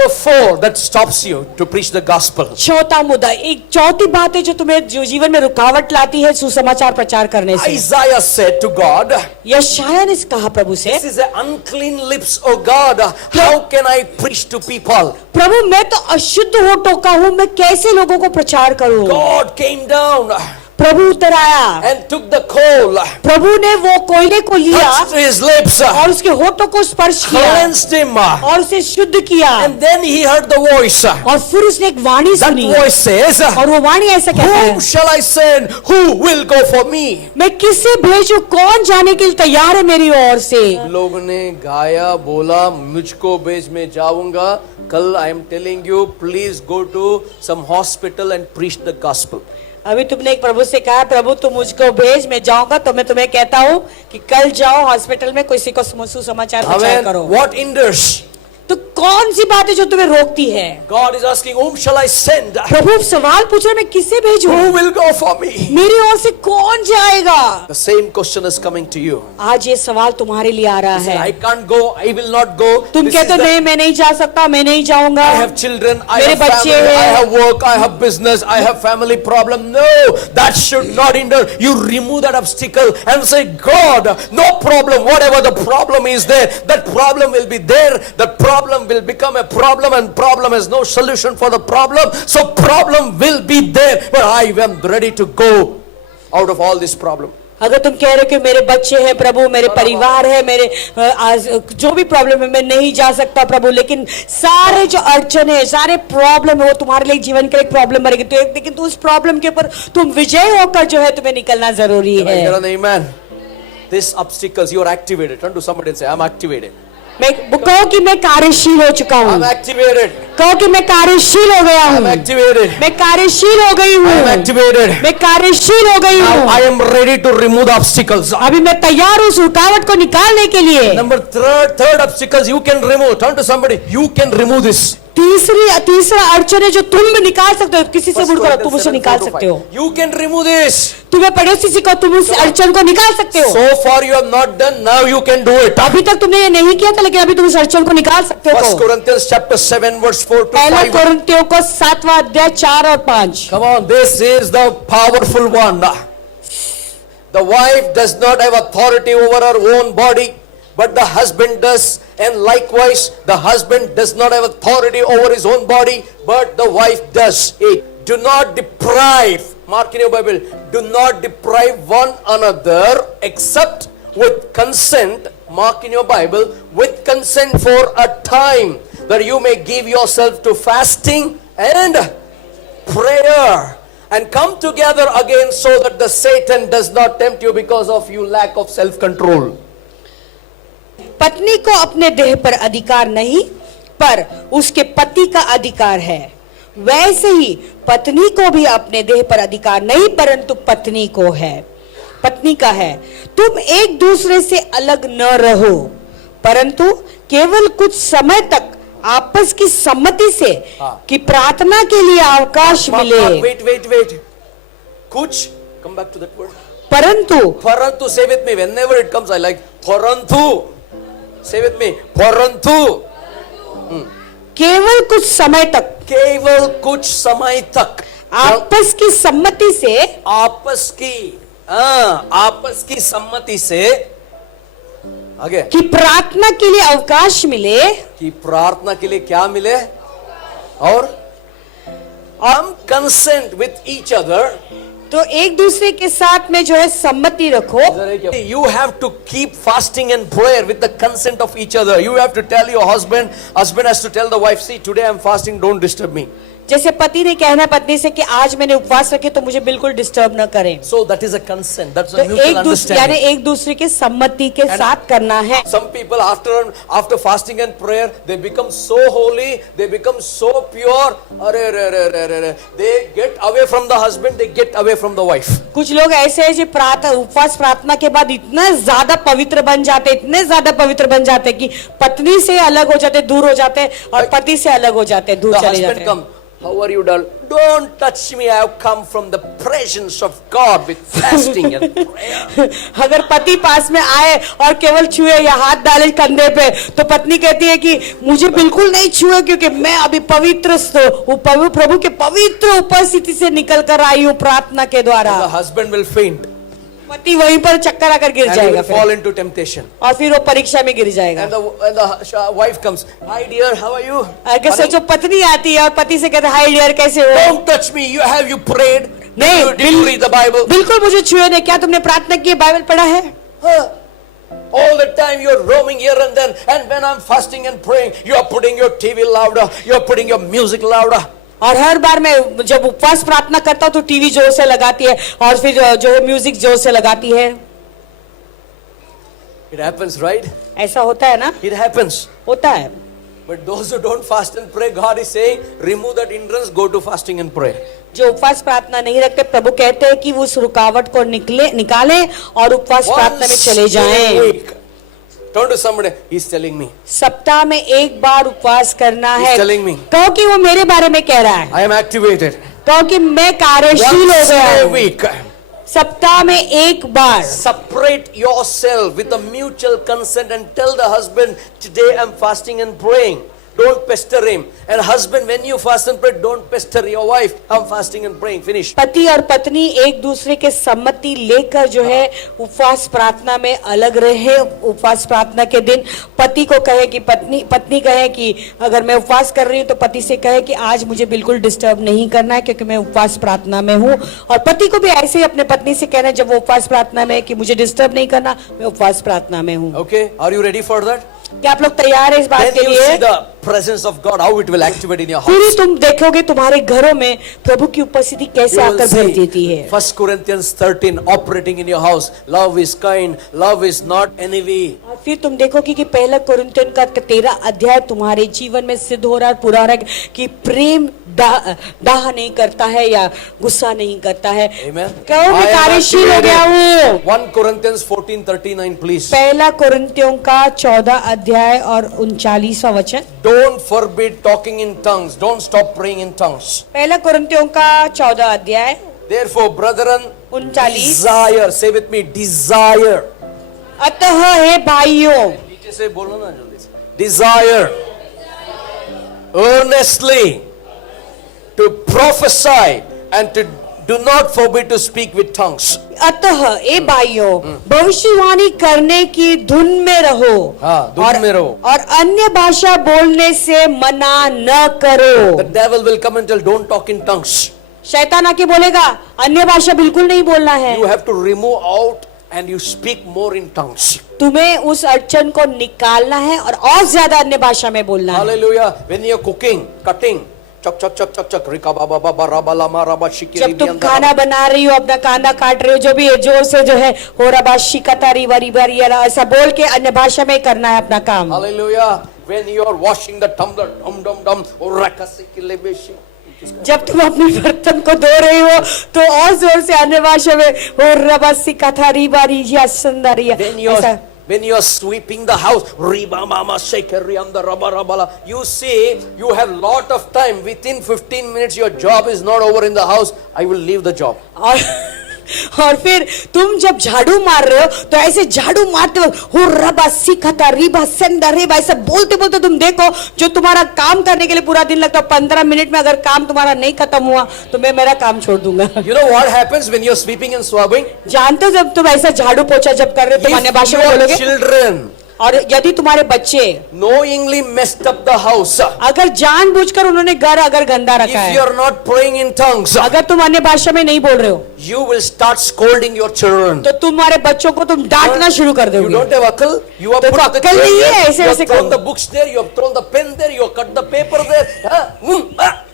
Number 4 that stops you to preach the gospel. चौथा मुद्दा, एक चौथी बात है जो तुम्हें जो जीवन में रुकावट लाती है सुसमाचार प्रचार करने से। Isaiah said to God, यशायाह ने कहा प्रभु से, this is an unclean lips, oh God, how can I preach to people? प्रभु मैं तो अशुद्ध होठों का हूँ, मैं कैसे लोगों को प्रचार करूं? God came down प्रभु उतर आया and took the coal, प्रभु ने वो कोयले को लिया touched his lips, और उसके होठों को स्पर्श किया cleansed him, और उसे शुद्ध किया। and then he heard the voice. और फिर उसने एक वाणी That सुनी voice says, और वो वाणी ऐसा कहता है, whom shall I send? Who will go for me? मैं किसे भेजूं, कौन जाने के लिए तैयार है मेरी ओर से? लोग ने गाया, बोला मुझको भेज, मैं जाऊंगा। कल I am telling you, please go to some hospital and preach the gospel. अभी तुमने एक प्रभु से कहा, प्रभु तुम मुझको भेज, मैं जाऊंगा, तो मैं तुम्हें कहता हूँ कि कल जाओ हॉस्पिटल में किसी को सुसमाचार प्रचार करो। What hinders? तो कौन सी बात है जो तुम्हें रोकती है? God is asking, whom shall I send? प्रभु सवाल पूछ रहे, मैं किसे भेजूं? Who will go for me? मेरी ओर से कौन जाएगा? The same question is coming to you. आज ये सवाल तुम्हारे लिए आ रहा है। I can't go, I will not go. तुम This कहते is the- नहीं, मैं नहीं जा सकता, मैं नहीं जाऊंगा। I have children, I मेरे have बच्चे family, I हैं। have work, I have business, I have family problem. No, that should not hinder. You remove that obstacle and say, God, no problem. Whatever the problem is there, that problem will be there. That problem will become a problem, and problem has no solution for the problem. So problem will be there, but I am ready to go out of all this problem. अगर तुम कह रहे हो कि मेरे बच्चे हैं प्रभु, मेरे परिवार है, मेरे जो भी प्रॉब्लम है, मैं नहीं जा सकता प्रभु, लेकिन सारे जो अड़चन है, सारे प्रॉब्लम है, वो तुम्हारे लिए जीवन का एक प्रॉब्लम बनेगी, तो लेकिन तो उस प्रॉब्लम के ऊपर तुम विजय होकर जो है तुम्हें निकलना जरूरी है। Amen. These obstacles, you are activated. Turn to somebody and say, I'm activated. मैं कहो कि मैं कार्यशील हो चुका हूँ, I'm activated. कहो कि मैं कार्यशील हो गया I'm हूँ, activated. मैं कार्यशील हो गई हूँ, I'm activated. मैं कार्यशील हो गई Now हूँ। I am ready to remove the obstacles. अभी मैं तैयार हूँ उस रुकावट को निकालने के लिए। Number third obstacles you can remove. Turn to somebody. You can remove this. तीसरा अड़चन है जो तुम भी निकाल सकते हो, किसी से बोलकर तुम उसे निकाल सकते हो। You can remove this. तुम्हें पड़ोसी से कहो, तुम उस अड़चन को निकाल सकते हो। So far you have not done. Now you can do it. अभी तक तुमने ये नहीं किया था, लेकिन अभी तुम उस अड़चन को निकाल सकते हो। 1 Corinthians chapter 7 verse 4 to पहला 5. कोरिन्थियों को 7वां अध्याय 4 और 5। Come on, this is the powerful one. The wife does not have authority over her own body, but the husband does. And likewise, the husband does not have authority over his own body, but the wife does. 8. Do not deprive, mark in your Bible, do not deprive one another except with consent, mark in your Bible, with consent for a time, that you may give yourself to fasting and prayer, and come together again, so that the Satan does not tempt you because of you lack of self-control. पत्नी को अपने देह पर अधिकार नहीं, पर उसके पति का अधिकार है। वैसे ही पत्नी को भी अपने देह पर अधिकार नहीं, परंतु पत्नी को है, पत्नी का है। तुम एक दूसरे से अलग न रहो, परंतु केवल कुछ समय तक आपस की सम्मति से कि प्रार्थना के लिए अवकाश मिले। Wait. कुछ, come back to that word. परंतु say with me whenever it comes. I like परंतु. Say with me, परंतु. केवल कुछ समय तक, केवल कुछ समय तक आपस की सम्मति से, आपस की सम्मति से, आगे, कि प्रार्थना के लिए अवकाश मिले, कि प्रार्थना के लिए क्या मिले, और हम कंसेंट विथ ईच अदर, तो एक दूसरे के साथ में जो है सम्मति रखो। You have to keep fasting and prayer with the consent of each other. You have to tell your husband has to tell the wife, see, today I'm fasting, don't disturb me. जैसे पति ने कहना पत्नी से कि आज मैंने उपवास रखे तो मुझे बिल्कुल डिस्टर्ब न करें। So that is a consent. That's तो a mutual understanding. यानी एक दूसरे के सम्मति के साथ करना है। Some people after fasting and prayer, they become so holy, they become so pure. They get away from the husband, they get away from the wife. कुछ लोग ऐसे हैं जो उपवास प्रार्थना के बाद इतना ज्यादा पवित्र बन जाते, इतने ज्यादा पवित्र बन जाते कि पत्नी से अलग हो जाते, दूर हो जाते, और पति से अलग हो जाते, दूर चले जाते। How are you, doll? Don't touch me. I have come from the presence of God with fasting and prayer. अगर पति पास में आए और केवल छुए या हाथ डाले कंधे पे, तो पत्नी कहती है कि मुझे बिल्कुल नहीं छुए, क्योंकि मैं अभी पवित्र प्रभु के पवित्र उपस्थिति से निकल कर आई हूँ प्रार्थना के द्वारा। The husband will faint पति वहीं पर चक्कर आकर गिर and he जाएगा will fall into temptation. और फिर वो परीक्षा में गिर जाएगा। And the wife comes. Hi dear, how are you? अगर सोचो पत्नी आती है और पति से कहते हाय डियर कैसे हो? Don't touch me. Have you prayed? नहीं, Did you read the Bible? बिल्कुल मुझे छुए नहीं। क्या तुमने प्रार्थना की, बाइबल पढ़ा है? Huh? All the time you're roaming here and then, and when I'm fasting and praying, you're putting your TV louder, you're putting your music louder. और हर बार मैं जब उपवास प्रार्थना करता हूँ तो टीवी जोर से लगाती है और फिर जो है म्यूजिक जोर से लगाती है। It happens, right? ऐसा होता है ना? It happens. होता है। But those who don't fast and pray, God is saying, remove that hindrance, go to fasting and pray. जो उपवास प्रार्थना नहीं रखते, प्रभु कहते हैं कि उस रुकावट को निकालें और उपवास प्रार्थना में चले Once in a जाएं। week. Turn to somebody. He's telling me. सप्ताह में एक बार उपवास करना है। He's telling me. कहो कि वो मेरे बारे में कह रहा है। I am activated. कहो कि मैं कार्यशील हो Once गया in a हूँ। week. सप्ताह में एक बार Separate yourself with a mutual consent and tell the husband, today I'm fasting and praying. Don't pester him. And husband, when you fast and pray, don't pester your wife. I'm fasting and praying. Finish. पति और पत्नी एक दूसरे के सम्मति लेकर जो है उपवास प्रार्थना में अलग रहे। उपवास प्रार्थना के दिन पति को कहे कि पत्नी कहे कि अगर मैं उपवास कर रही हूँ तो पति से कहे कि आज मुझे बिल्कुल डिस्टर्ब नहीं करना है क्योंकि मैं उपवास प्रार्थना में हूँ। और पति को भी ऐसे ही अपने पत्नी से कहना है जब वो उपवास प्रार्थना में है कि मुझे डिस्टर्ब नहीं करना, मैं उपवास प्रार्थना में हूँ। Okay? Are you ready for that? क्या आप लोग तैयार है इस बात Then के you लिए? see the presence of God, how it will activate in your फिर house. तुम देखोगे तुम्हारे घरों में प्रभु की उपस्थिति कैसे You will आकर भर देती see है। 1 Corinthians 13 operating in your house. Love is kind. Love is not envy. और फिर तुम देखोगे कि पहला कोरिन्थियन का 13 अध्याय तुम्हारे जीवन में सिद्ध हो रहा है, पूरा हो रहा है कि प्रेम डाह नहीं करता है या गुस्सा नहीं करता है। Amen. कहो मैं I am कार्यशील हो गया हूँ। 1 Corinthians 14:39, please. पहला कोरिन्थियों का 14 अध्याय और 39वां वचन। Don't forbid talking in tongues. Don't stop praying in tongues. पहला कोरिन्थियों का 14 अध्याय Therefore, brethren, 39। desire. Say with me, desire. अतः हे भाइयों, नीचे से बोलो ना जल्दी से. Desire. Earnestly to prophesy and to do not forbid to speak with tongues. अतः ए भाइयों भविष्यवाणी करने की धुन में रहो। हाँ, धुन में रहो। और अन्य भाषा बोलने से मना न करो। The devil will come and tell, don't talk in tongues. शैतान आके बोलेगा अन्य भाषा बिल्कुल नहीं बोलना है। You have to remove out and you speak more in tongues. तुम्हें उस अड़चन को निकालना है और ज्यादा अन्य भाषा में बोलना है। Hallelujah. When you're cooking, cutting, चक चक चक चक चक रिका बाबा बाबा राबा लामा राबा शिकिरी जब तुम खाना बना रही हो, अपना कांदा काट रही हो, जो भी है जोर से जो है हो रहा शिकता रिवारी बारी ऐसा बोल के अन्य भाषा में करना है अपना काम। Hallelujah. When you are washing the tumbler, dum dum dum, raka sikile beshi. जब तुम अपने बर्तन को धो रही हो तो और जोर से अन्य भाषा में हो रबा सिकता रिवारी या सुंदरिया ऐसा। When you are sweeping the house, riba mama shakeri and the raba rabala, you see, you have lot of time. Within 15 minutes, your job is not over in the house. I will leave the job. और फिर तुम जब झाड़ू मार रहे हो तो ऐसे झाड़ू मारते हो रबा सिखता रिबा सेंदा रेबा ऐसा बोलते बोलते तुम देखो जो तुम्हारा काम करने के लिए पूरा दिन लगता है 15 मिनट में अगर काम तुम्हारा नहीं खत्म हुआ तो मैं मेरा काम छोड़ दूंगा। You know what happens when you're sweeping and swabbing? जानते हो जब तुम ऐसा झाड़ू पोछा जब कर रहे हो तुम अन्य भाषा में Your बोलोगे। children और यदि तुम्हारे बच्चे knowingly messed up the house, अगर जानबूझकर उन्होंने घर अगर गंदा रखा if है, you're not praying in tongues, अगर तुम अन्य भाषा में नहीं बोल रहे हो you will start scolding your children. तो तुम्हारे बच्चों को तुम डांटना शुरू कर You दोगे। don't have akal. You have तो put the अक्कल chair नहीं है, there, ऐसे you have ऐसे thrown करो। the books there, you have thrown the pen there, you have cut the paper there.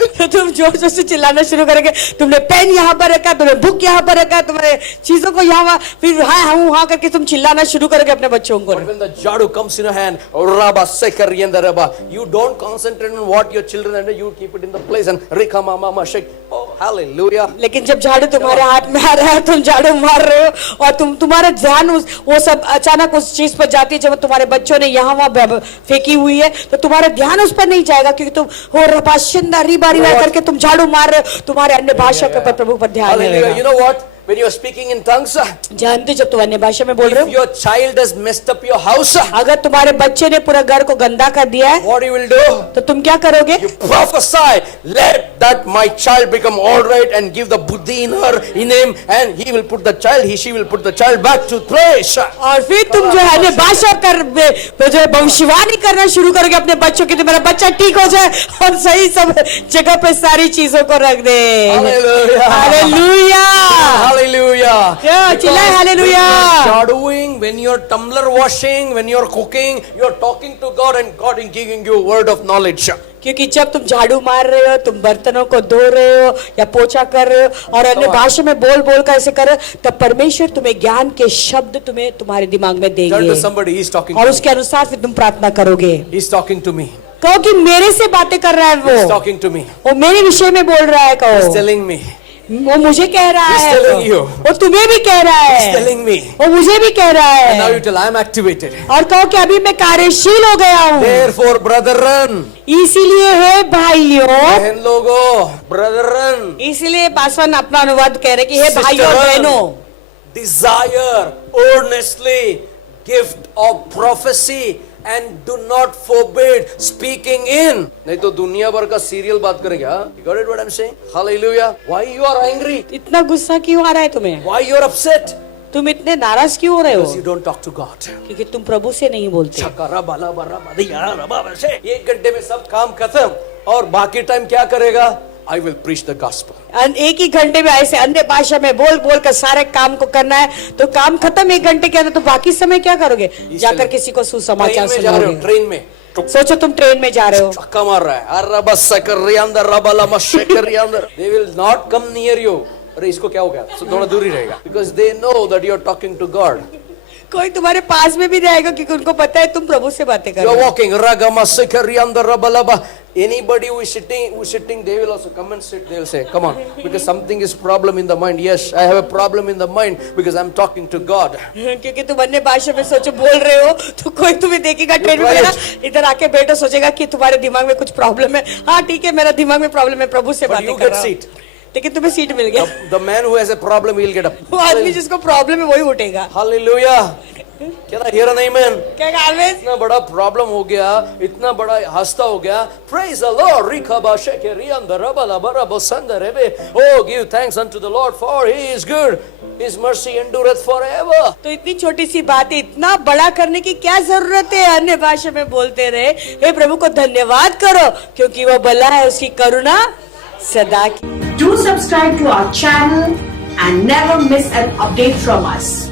तो तुम जोर जोर से चिल्लाना शुरू करोगे, तुमने पेन यहाँ पर रखा, तुमने बुक यहाँ पर रखा, तुम्हारे चीजों को यहाँ फिर हाँ करके तुम चिल्लाना शुरू करोगे अपने बच्चों को। But when the jadu comes in your hand, raba sekari and the raba, you don't concentrate on what your children and you keep it in the place and rika mama shake. Oh, hallelujah. लेकिन जब झाड़ू तुम्हारे हाथ में आ रहा है, तुम झाड़ू मार रहे हो और तुम्हारा ध्यान वो सब अचानक उस चीज पर जाती है, जब तुम्हारे बच्चों ने यहाँ वहां फेंकी हुई है, तो तुम्हारा ध्यान उस पर नहीं जाएगा, क्योंकि तुम हो रपाशिंदा रिबा रिबा करके तुम झाड़ू मार रहे हो, तुम्हारे अन्य भाषा के पर प्रभु पर ध्यान Hallelujah. रहेगा। You know what? When you are speaking in tongues, जानते जब तुम अन्य भाषा में बोल रहे if हो, your child has messed up your house, अगर तुम्हारे बच्चे ने पूरा घर को गंदा कर दिया है, what you will do? तो तुम क्या करोगे? You prophesy, let that my child become all right, and give the buddhi in her, in him, and he will put the child, she will put the child back to place. और फिर तुम जो है अन्य भाषा जो है भविष्यवाणी करना शुरू करोगे अपने बच्चों की, तो मेरा बच्चा ठीक हो जाए और सही सब जगह पे सारी चीजों को रख दे। Hallelujah. हालेलुया। Hallelujah. Yeah, चिल्लाए hallelujah. When you're shadowing, when you're tumbler washing, when you're cooking, you're talking to God, and God is giving you a word of knowledge. क्योंकि जब तुम झाड़ू मार रहे हो, तुम बर्तनों को धो रहे हो या पोछा कर रहे हो और अन्य भाषा में बोल बोल कर ऐसे कर रहे हो, तब परमेश्वर तुम्हें ज्ञान के शब्द तुम्हें तुम्हारे दिमाग में Tell to देंगे somebody, He's talking और to me. उसके अनुसार फिर तुम प्रार्थना करोगे। He's talking to me. कहो कि मेरे से बातें कर रहा है He's वो talking to me. मेरे विषय में बोल रहा है। He's कहो telling me. वो मुझे कह रहा He's है, telling you. वो तुम्हें भी कह रहा He's है, telling me. वो मुझे भी कह रहा And now you है। tell, I'm activated. और कहो कि अभी मैं कार्यशील हो गया हूँ। Therefore, brethren, इसीलिए है भाइयों, बहन लोगों, brethren, इसीलिए पासवान अपना अनुवाद कह रहे कि हे भाइयों और बहनों, desire earnestly gift of prophecy and do not forbid speaking in. नहीं तो दुनिया भर का सीरियल बात करेंगे। हाँ? You got it what I'm saying? Hallelujah. Why you are angry? इतना गुस्सा क्यों आ रहा है तुम्हें? Why you are upset? तुम इतने नाराज क्यों हो रहे हो? Because you don't talk to God. क्योंकि तुम प्रभु से नहीं बोलते। चकारा बाला बारा बादिया रबा वैसे 1 घंटे में सब काम खत्म और बाकी टाइम क्या करेगा? I will preach the gospel. एक ही घंटे में ऐसे अन्य भाषा में बोल बोल कर सारे काम को करना है, तो काम खत्म 1 घंटे के अंदर, तो बाकी समय क्या करोगे? जाकर किसी को सुसमाचार सुनाओगे। ट्रेन में सोचो तुम ट्रेन में जा रहे हो, चक्का मार रहा है, अरबा सकरी अंदर रबाला मशकरी अंदर, they will not come near you. अरे इसको क्या हो गया? थोड़ा दूर ही रहेगा, because they know that you are talking to God. कोई तुम्हारे पास में भी रहेगा क्योंकि उनको पता है तुम प्रभु से बातें कर You रहे are हो। walking, ragama sikari andar rabalaba. Anybody who is sitting, they will also come and sit. They will say, "Come on," because something is problem in the mind. Yes, I have a problem in the mind because I'm talking to God. क्योंकि तुम अन्य भाषा में सोचो बोल रहे हो, तो कोई तुम्हें देखेगा ट्रेन में ना, इधर आके बैठो, सोचेगा कि तुम्हारे दिमाग में कुछ प्रॉब्लम है। हाँ ठीक है, मेरा दिमाग में प्रॉब्लम है, प्रभु से But बातें you कर get रहा हूँ। seat. लेकिन तुम्हें सीट मिल गया। The man who has a problem, he will get up. वो आदमी जिसको प्रॉब्लम है वही उठेगा। Hallelujah. Can I hear an amen? क्या ऑलवेज इतना बड़ा प्रॉब्लम हो गया, इतना बड़ा हादसा हो गया, praise the Lord. रिखबा शेकेरी अंदर रबला बरबो संदर रे। Oh, give thanks unto the Lord, for He is good. His mercy endureth forever. तो इतनी छोटी सी बात है, इतना बड़ा करने की क्या जरूरत है? अन्य भाषा में बोलते रहे, हे प्रभु को धन्यवाद करो क्योंकि वो भला है, उसकी करुणा सदा की। Do subscribe to our channel and never miss an update from us.